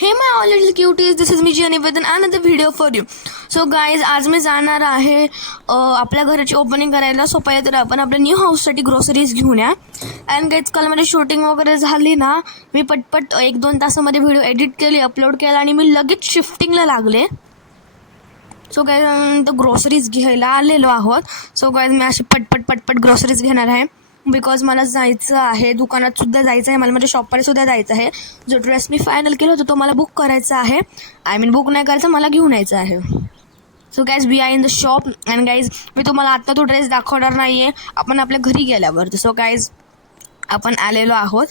हे my all little cuties, this is me Jiyani with another video for you. So guys, आज मी जाणार आहे आपल्या घराची ओपनिंग करायला. सो पहिले तर आपण आपल्या न्यू हाऊससाठी ग्रोसरीज घेऊन या. अँड गाईज, काल माझी शूटिंग वगैरे झाली ना, मी पटपट 1-2 तासामध्ये व्हिडिओ एडिट केली, अपलोड केला आणि मी लगेच शिफ्टिंगला लागले. सो गाईज, तर ग्रोसरीज घ्यायला आलेलो आहोत. सो गाईज, मी अशी पटपट ग्रोसरीज घेणार आहे बिकॉज मला जायचं आहे, दुकानात सुद्धा जायचं आहे, मला माझ्या शॉपमध्ये सुद्धा जायचं आहे. जो ड्रेस मी फायनल केला होता तो मला बुक करायचा आहे. बुक नाही करायचं, मला घेऊन यायचं आहे. So guys, we are in the shop. And guys, मी तुम्हाला आत्ता तो ड्रेस दाखवणार नाही आहे, आपण आपल्या घरी गेल्यावर. सो गाईज, आपण आलेलो आहोत.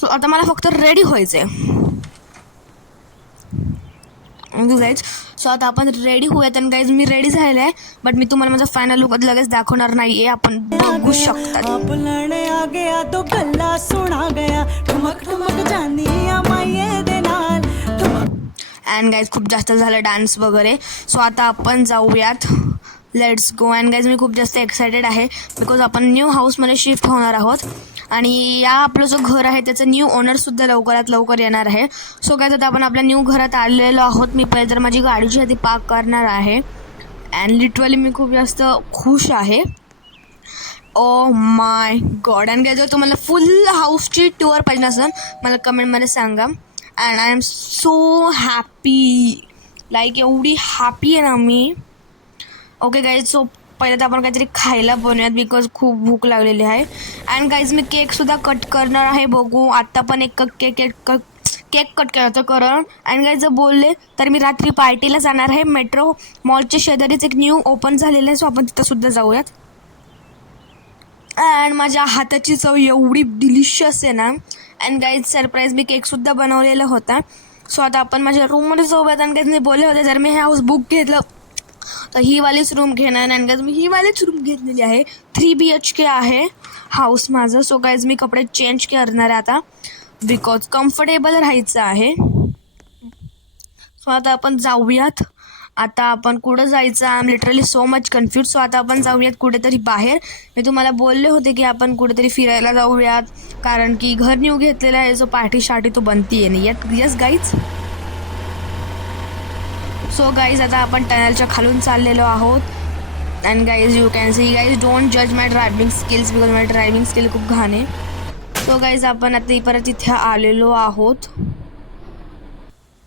सो आता मला फक्त रेडी व्हायचं आहे गाईज. सो आता आपण रेडी होऊयात. आणि गाईज, मी रेडी झालेलं आहे, बट मी तुम्हाला माझा फायनल लुक लगेच दाखवणार नाही आहे, आपण बघू शकता. अँड गाईज, खूप जास्त झालं डान्स वगैरे. सो आता आपण जाऊयात, लेट्स गो. अँड गाईज, मी खूप जास्त एक्सायटेड आहे बिकॉज आपण न्यू हाऊसमध्ये शिफ्ट होणार आहोत आणि या आपलं जो घर आहे त्याचं न्यू ओनरसुद्धा लवकरात लवकर येणार आहे. सो गाईज, आता आपण आपल्या न्यू घरात आलेलो आहोत. मी पहिले तर माझी गाडीची आधी पार्क करणार आहे. अँड लिटरली मी खूप जास्त खुश आहे. Oh my God. And guys, जर तुम्हाला फुल हाऊसची टूर पाहिजे असेल मला कमेंटमध्ये सांगा. And I am so happy, like एवढी हॅपी आहे ना मी. ओके गाईज, सो पहिले तर आपण काहीतरी खायला बनवूयात बिकॉज खूप भूक लागलेली आहे. अँड गाईज, मी केकसुद्धा कट करणार आहे. बघू, आत्ता पण एक केक कट केला होता करण. अँड गाईज, जर बोलले तर मी रात्री पार्टीला जाणार आहे. मेट्रो मॉलच्या शेजारीच एक न्यू ओपन झालेलं आहे, सो आपण तिथंसुद्धा जाऊयात. अँड माझ्या हाताची चव एवढी डिलिशियस आहे ना. अँड गाईज, सरप्राईज मी केकसुद्धा बनवलेला होता. सो आता आपण माझ्या रूममध्ये जाऊयात. अँड गाईज, मी बोलले होते जर मी हे हाऊस बुक घेतलं तर ही वालीच रूम घेणार. अँड गाईज, मी ही वालीच रूम घेतलेली आहे. 3 BHK आहे हाऊस माझं. सो गाईज, मी कपडे चेंज करणार आहे आता बिकॉज कम्फर्टेबल राहायचं आहे. सो आता आपण जाऊयात. आता आपण कुठं जायचं, I am literally so much confuse. So आता आपण जाऊयात कुठेतरी बाहेर. मी तुम्हाला बोलले होते की आपण कुठेतरी फिरायला जाऊयात कारण की घर न्यू घेतलेला आहे, जो पार्टी तो बनती आहे नाही. Yes guys. सो गाईज, आता आपण टनलच्या खालून चाललेलो आहोत. And guys, you can see guys, don't जज my driving skills because my driving skill खूप घाण आहे. सो गाईज, आपण आता परत इथे आलेलो आहोत.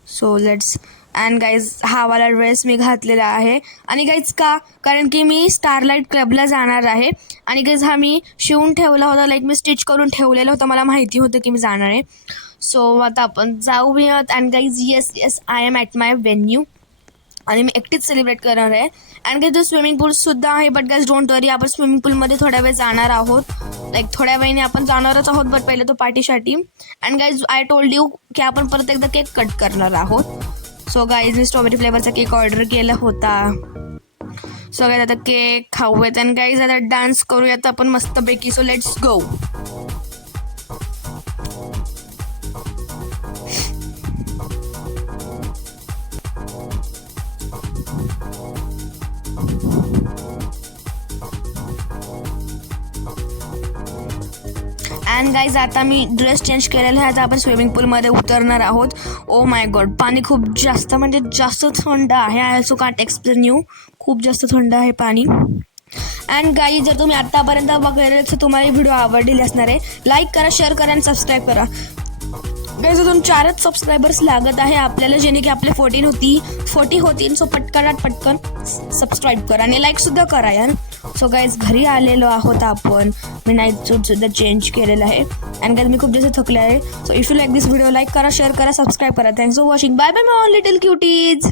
So let's. अँड गाईज, हा वाला ड्रेस मी घातलेला आहे. आणि गाईज कारण की मी स्टारलाईट क्लबला जाणार आहे. आणि गाईज, हा मी शिवून ठेवला होता, लाईक मी स्टिच करून ठेवलेलं होतं, मला माहिती होतं की मी जाणार आहे. सो आता आपण जाऊयात. And guys, yes I am at my venue आणि मी एकटीच सेलिब्रेट करणार आहे. अँड गाईज, स्विमिंग पूलसुद्धा आहे. बट गाईज, डोंट वरी, आपण स्विमिंग पूलमध्ये थोड्या वेळ जाणार आहोत, लाईक थोड्या वेळाने आपण जाणारच आहोत, बट पहिले तो पार्टीसाठी. And guys, I told you की आपण परत एकदा केक कट करणार आहोत. सो गाईज, मी स्ट्रॉबेरी फ्लेवरचा केक ऑर्डर केला होता. सो गाईज, आता केक खाऊयात. अँड गाईज, आता डान्स करूयात आपण मस्तपैकी. So let's go. And guys, आता मी ड्रेस चेंज केलेला आहे. आता आपण स्विमिंग पूलमध्ये उतरणार आहोत. ओ माय गॉड, पाणी खूप जास्त म्हणजे जास्त थंड आहे. I also can't explain you, खूप जास्त थंड आहे पाणी. अँड गाईज, जर तुम्ही आत्तापर्यंत बघायला तर तुम्हाला व्हिडिओ आवडलेली असणार आहे. लाईक करा, शेअर करा आणि सबस्क्राईब करा. गाईज, अजून 4च सबस्क्रायबर्स लागत आहे आपल्याला, जेणे की आपले 40 होतील. सो पटकन सबस्क्राईब करा आणि लाईकसुद्धा करा यार. सो गाईज, घरी आलेलो आहोत आपण. मी नाईट सूटसुद्धा चेंज केलेलं आहे. अँड गाईज, मी खूप जास्त थकले आहे. So if you like this video, like करा, शेअर करा, सबस्क्राईब करा. Thanks for watching. Bye bye my all little cuties.